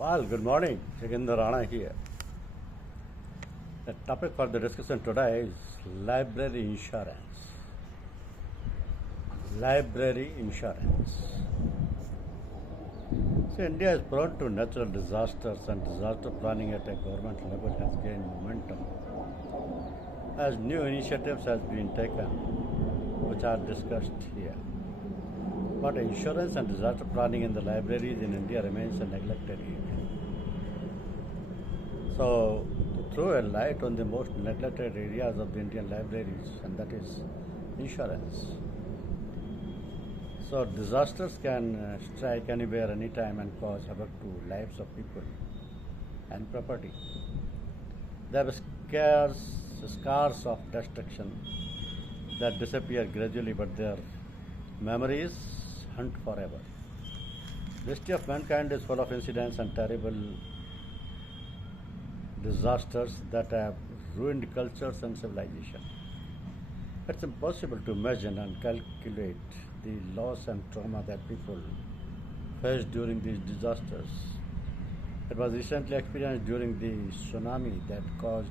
Well, good morning. Jagender Rana here. The topic for the discussion today is library insurance. Library insurance. So, India is prone to natural disasters, and disaster planning at a government level has gained momentum as new initiatives have been taken, which are discussed here. But insurance and disaster planning in the libraries in India remains a neglected area. So, to throw a light on the most neglected areas of the Indian libraries, and that is insurance. So, disasters can strike anywhere, anytime, and cause havoc to lives of people and property. They have scars of destruction that disappear gradually, but their memories hunt forever. The history of mankind is full of incidents and terrible disasters that have ruined cultures and civilization. It's impossible to imagine and calculate the loss and trauma that people face during these disasters. It was recently experienced during the tsunami that caused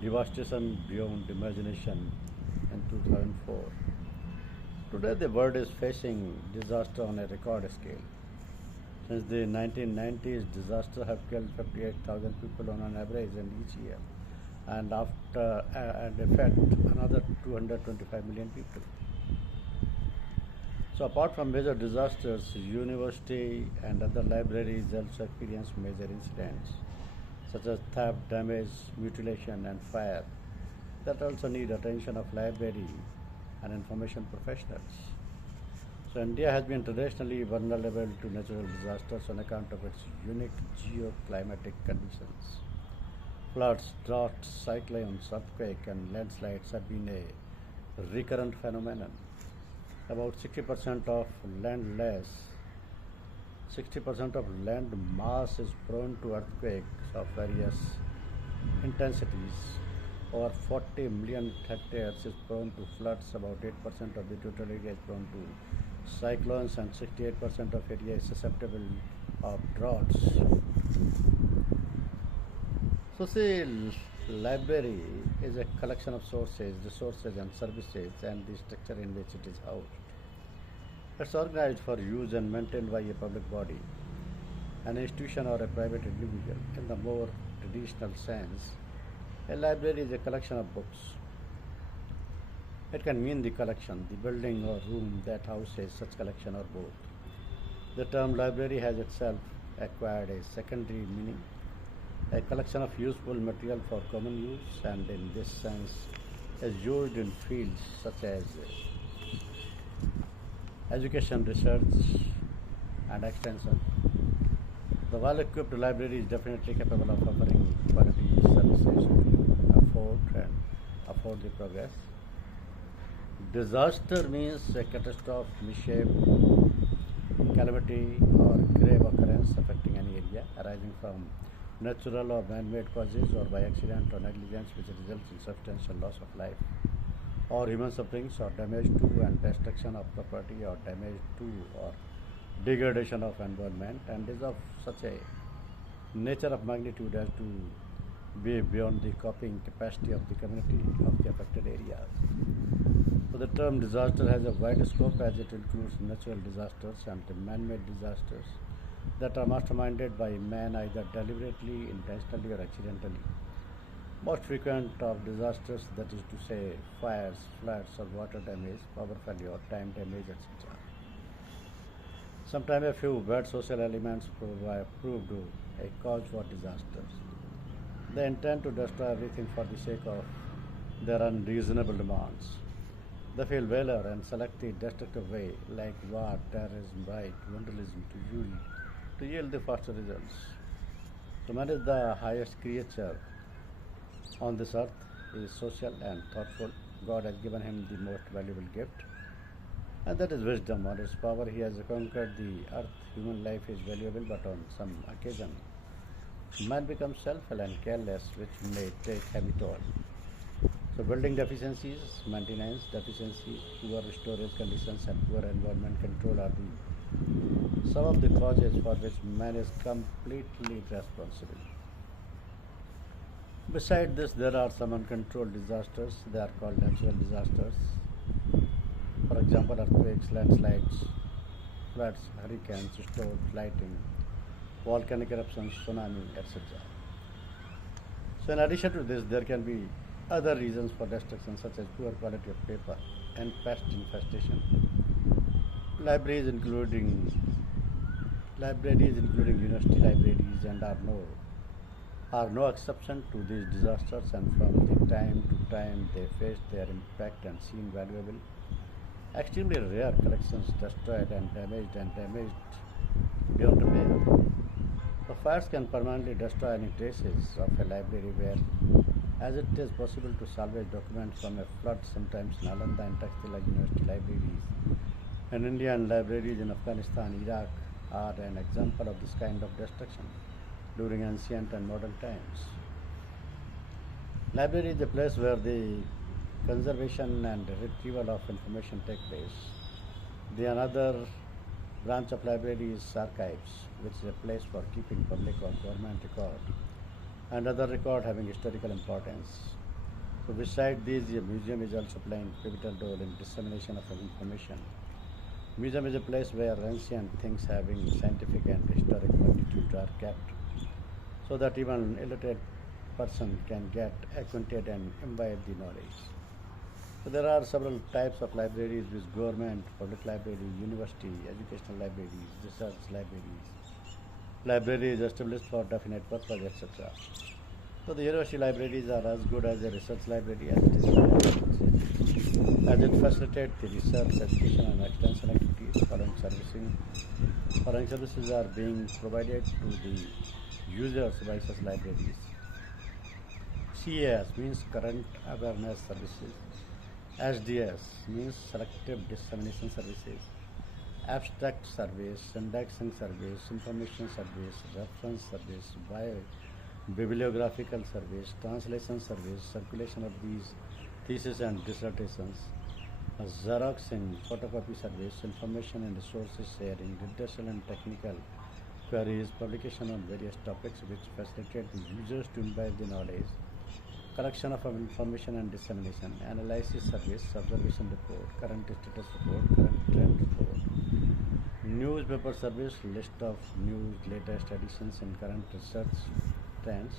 devastation beyond imagination in 2004. Today, the world is facing disaster on a record scale. Since the 1990s, disasters have killed 58,000 people on an average in each year, and affect another 225 million people. So, apart from major disasters, university and other libraries also experience major incidents such as theft, damage, mutilation, and fire that also need attention of library and information professionals. So India has been traditionally vulnerable to natural disasters on account of its unique geoclimatic conditions. Floods, droughts, cyclones, earthquakes, and landslides have been a recurrent phenomenon. About 60% of land mass is prone to earthquakes of various intensities. Over 40 million hectares is prone to floods. About 8% of the total area is prone to cyclones, and 68% of area is susceptible of droughts. So, see, library is a collection of sources, resources, and services, and the structure in which it is housed. It's organized for use and maintained by a public body, an institution, or a private individual. In the more traditional sense, a library is a collection of books. It can mean the collection, the building or room that houses such collection, or both. The term library has itself acquired a secondary meaning, a collection of useful material for common use, and in this sense is used in fields such as education, research, and extension. The well-equipped library is definitely capable of offering quality services to afford the progress. Disaster means a catastrophe, mishap, calamity, or grave occurrence affecting any area arising from natural or man-made causes or by accident or negligence, which results in substantial loss of life or human sufferings or damage to and destruction of property or damage to or degradation of environment, and is of such a nature of magnitude as to be beyond the coping capacity of the community of the affected areas. So the term disaster has a wide scope as it includes natural disasters and man-made disasters that are masterminded by man either deliberately, intentionally, or accidentally. Most frequent of disasters, that is to say, fires, floods, or water damage, power failure, time damage, etc. Sometimes a few bad social elements proved a cause for disasters. They intend to destroy everything for the sake of their unreasonable demands. They feel valor and select the destructive way, like war, terrorism, riot, vandalism, to yield the faster results. So man is the highest creature on this earth. He is social and thoughtful. God has given him the most valuable gift, and that is wisdom. On its power, he has conquered the earth. Human life is valuable, but on some occasion, man becomes selfish and careless, which may take heavy toll. So building deficiencies, maintenance deficiencies, poor storage conditions, and poor environment control are the some of the causes for which man is completely responsible. Besides this, there are some uncontrolled disasters. They are called natural disasters. For example, earthquakes, landslides, floods, hurricanes, storms, lightning, volcanic eruptions, tsunami, etc. So, in addition to this, there can be other reasons for destruction, such as poor quality of paper and pest infestation. Libraries, including university libraries, and are no exception to these disasters. And from the time to time, they face their impact and seem valuable. Extremely rare collections destroyed and damaged beyond repair. So fires can permanently destroy any traces of a library where, as it is possible to salvage documents from a flood, sometimes Nalanda and Taxila University libraries and Indian libraries in Afghanistan, Iraq are an example of this kind of destruction during ancient and modern times. Library is a place where the conservation and retrieval of information take place. The another branch of library is archives, which is a place for keeping public or government record and other record having historical importance. So beside these, a museum is also playing pivotal role in dissemination of information. Museum is a place where ancient things having scientific and historic magnitude are kept, so that even illiterate person can get acquainted and imbibe the knowledge. So there are several types of libraries with government, public library, university, educational libraries, research libraries established for definite purpose, etc. So the university libraries are as good as a research library as it facilitates the research, education and extension activities. Following services are being provided to the users by such libraries. CAS means Current Awareness Services. SDS means Selective Dissemination Services. Abstract Service, Indexing Service, Information Service, Reference Service, Bibliographical Service, Translation Service, Circulation of these theses and dissertations, Xeroxing, Photocopy Service, Information and Resources Sharing, Redressal and Technical Queries, Publication on various topics which facilitate the users to imbibe the knowledge, Collection of information and dissemination, Analysis Service, Observation Report, Current Status Report, Current Trend Report, Newspaper Service, List of news, latest editions and current research trends,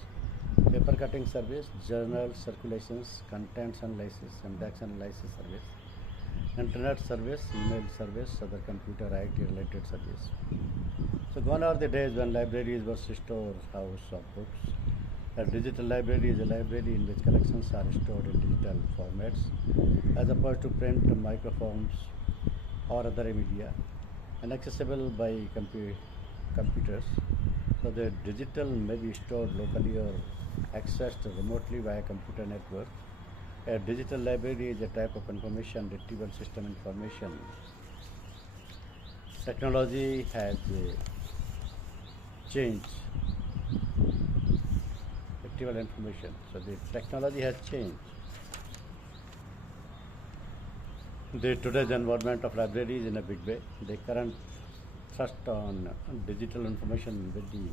Paper Cutting Service, Journal Circulations, Contents Analysis, Index Analysis Service, Internet Service, Email Service, other computer IT related service. So gone are the days when libraries were storehouse of books. A digital library is a library in which collections are stored in digital formats as opposed to print, microfilms or other media and accessible by computers. So the digital may be stored locally or accessed remotely via computer network. A digital library is a type of information retrieval system information. Technology has changed retrieval information. So the technology has changed. The today's involvement of libraries in a big way. The current thrust on digital information with the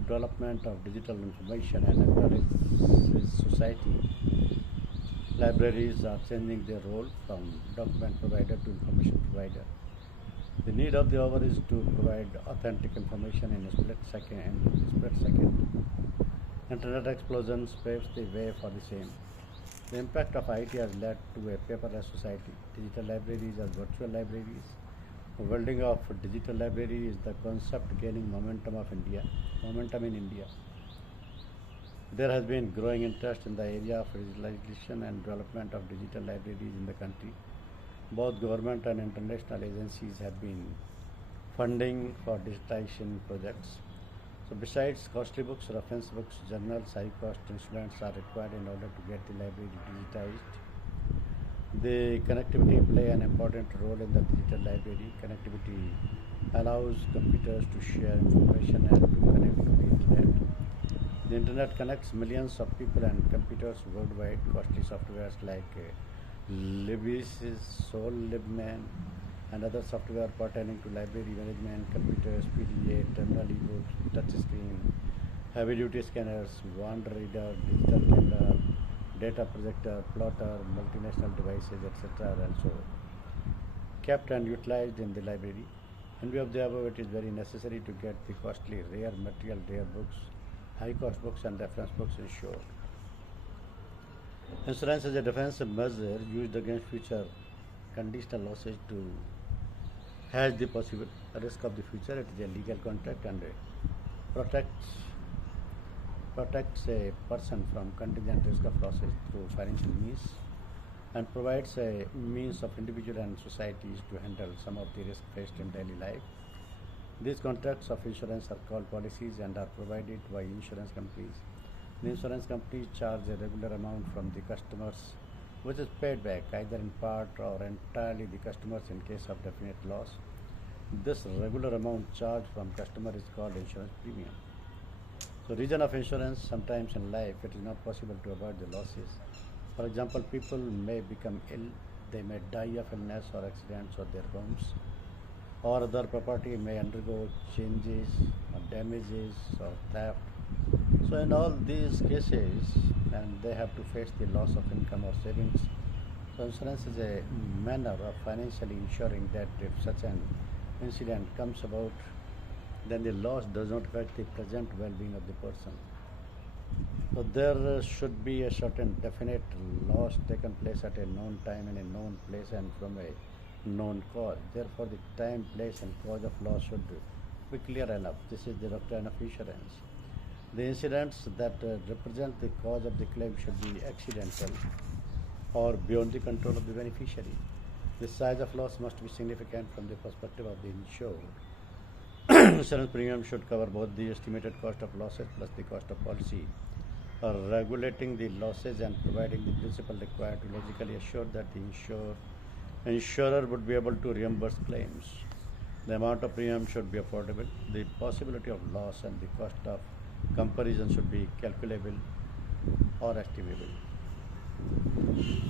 development of digital information and acknowledges society. Libraries are changing their role from document provider to information provider. The need of the hour is to provide authentic information in a split second. Internet explosion paves the way for the same. The impact of IT has led to a paperless society. Digital libraries as virtual libraries. The building of digital library is the concept gaining momentum in India. There has been growing interest in the area of digitalization and development of digital libraries in the country. Both government and international agencies have been funding for digitization projects. So besides costly books, reference books, journals, high-cost instruments are required in order to get the library digitized. The connectivity play an important role in the digital library. Connectivity allows computers to share information and to connect to the internet. The internet connects millions of people and computers worldwide. Costly softwares like Libsys, Solibman, and other software pertaining to library management, computers, PDA, terminal e-books, touchscreen, heavy-duty scanners, wand reader, digital camera, data projector, plotter, multinational devices, etc. and so kept and utilized in the library. In view of the above, it is very necessary to get the costly, rare material, rare books, high-cost books and reference books insured. Insurance is a defensive measure used against future conditional losses to hedge the possible risk of the future. It is a legal contract and protects a person from contingent risk of losses through financial means and provides a means of individual and societies to handle some of the risk faced in daily life. These contracts of insurance are called policies and are provided by insurance companies. The insurance companies charge a regular amount from the customers, which is paid back either in part or entirely the customers in case of definite loss. This regular amount charged from customer is called insurance premium. So, reason of insurance: sometimes in life it is not possible to avoid the losses. For example, people may become ill, they may die of illness or accidents or their homes, or other property may undergo changes or damages or theft. So, in all these cases, and they have to face the loss of income or savings. So, insurance is a manner of financially ensuring that if such an incident comes about, then the loss does not affect the present well-being of the person. So there should be a certain definite loss taken place at a known time in a known place and from a known cause. Therefore, the time, place, and cause of loss should be clear enough. This is the doctrine of insurance. The incidents that represent the cause of the claim should be accidental or beyond the control of the beneficiary. The size of loss must be significant from the perspective of the insured. Insurance premium should cover both the estimated cost of losses plus the cost of policy, regulating the losses and providing the principle required to logically assure that the insurer would be able to reimburse claims. The amount of premium should be affordable. The possibility of loss and the cost of comparison should be calculable or estimable.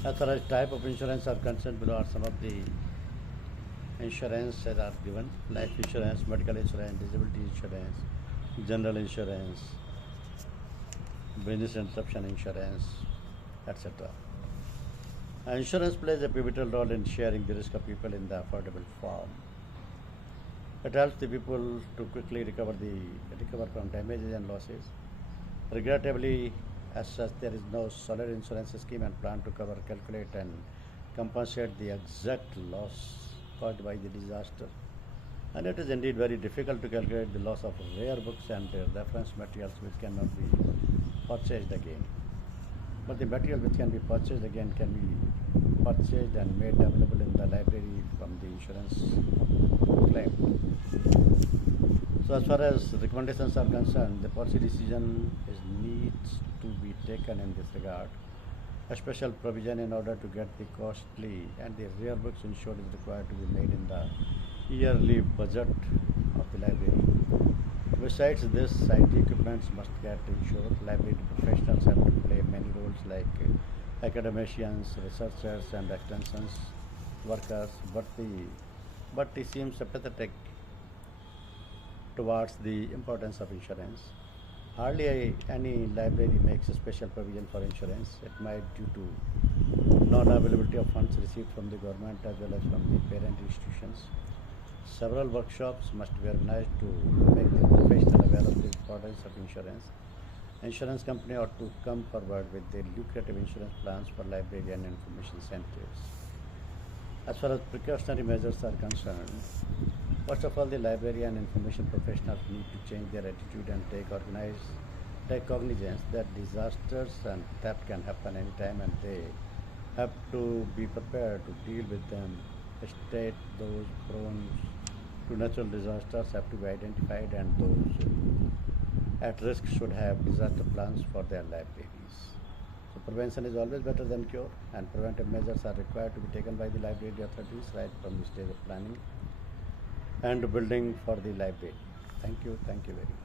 As far as type of insurance are concerned, below are some of the insurances are given: life insurance, medical insurance, disability insurance, general insurance, business interruption insurance, etc. Insurance plays a pivotal role in sharing the risk of people in the affordable form. It helps the people to quickly recover from damages and losses. Regrettably, as such, there is no solid insurance scheme and plan to cover, calculate, and compensate the exact loss caused by the disaster. And it is indeed very difficult to calculate the loss of rare books and reference materials which cannot be purchased again. But the material which can be purchased again can be purchased and made available in the library from the insurance claim. So, as far as recommendations are concerned, the policy decision needs to be taken in this regard. A special provision in order to get the costly and the rare books insured is required to be made in the yearly budget of the library. Besides this, IT equipments must get insured. Library professionals have to play many roles like academicians, researchers, and extensions workers, but he seems apathetic towards the importance of insurance. Hardly any library makes a special provision for insurance. It might due to non-availability of funds received from the government as well as from the parent institutions. Several workshops must be organized to make the professional aware of the importance of insurance. Insurance company ought to come forward with their lucrative insurance plans for library and information centers. As far as precautionary measures are concerned, first of all, the library and information professionals need to change their attitude and take cognizance that disasters and theft can happen anytime and they have to be prepared to deal with them. State those prone to natural disasters have to be identified and those at risk should have disaster plans for their libraries. So prevention is always better than cure, and preventive measures are required to be taken by the library authorities right from the stage of planning and building for the library. Thank you very much.